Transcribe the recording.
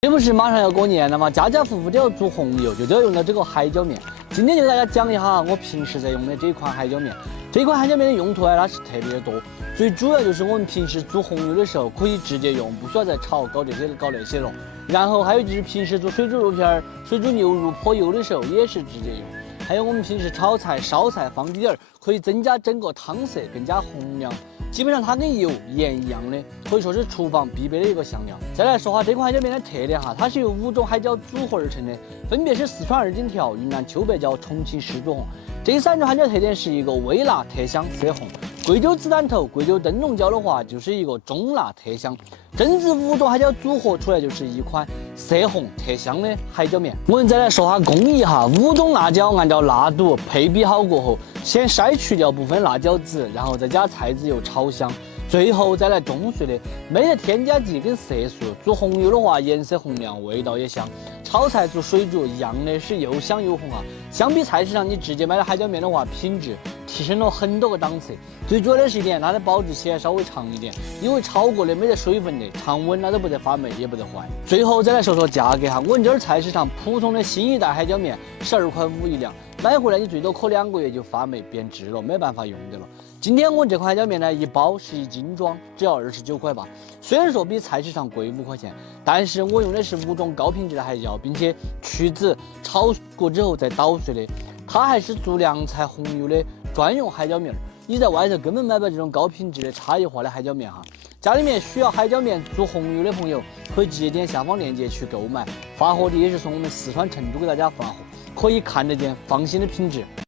这不是马上要过年了吗？家家户户都要做红油，就都要用到这个海椒面。今天就给大家讲一下我平时在用的这款海椒面。这款海椒面的用途呢，它是特别的多。最主要就是我们平时煮红油的时候可以直接用，不需要再炒搞这些搞那些了。然后还有就是平时做水煮肉片、水煮牛肉泼油的时候也是直接用。还有我们平时炒菜、烧菜放滴点儿，可以增加整个汤色，更加红亮。基本上它跟油、盐一样的，可以说是厨房必备的一个香料。再来说下这款海椒面的特点哈，它是由5种海椒组合而成的，分别是四川二荆条、云南秋白椒、重庆狮子红。这3种海椒特点是一个微辣、特香、色红。贵州子弹头、贵州灯笼椒的话，就是一个中辣特香。正是5种海椒组合出来，就是一款色红特香的海椒面。我们再来说下工艺哈，5种辣椒按照辣度配比好过后，先筛去掉部分辣椒籽，然后再加菜籽油炒香，最后再来中碎的，没得添加剂跟色素。煮红油的话，颜色红亮，味道也香。炒菜煮水煮一样的是又香又红啊。相比菜市场你直接买的海椒面的话，品质提升了很多个档次。最主要的是一点，它的保质期稍微长一点，因为炒过的没得水分的，常温它都不得发霉，也不得坏。最后再来说说价格哈，我们这儿菜市场普通的新一代海椒面12.5块一两，买回来你最多可2个月就发霉变质了，没办法用的了。今天我这款海椒面呢，一包是1斤装，只要29块8。虽然说比菜市场贵5块钱，但是我用的是5种高品质的海椒，并且去籽炒过之后再捣碎的，它还是做凉菜红油的专用海椒面。你在外头根本买不到这种高品质的差异化的海椒面哈。家里面需要海椒面做红油的朋友，可以直接点下方链接去购买，发货地也是从我们四川成都给大家发货，可以看得见，放心的品质。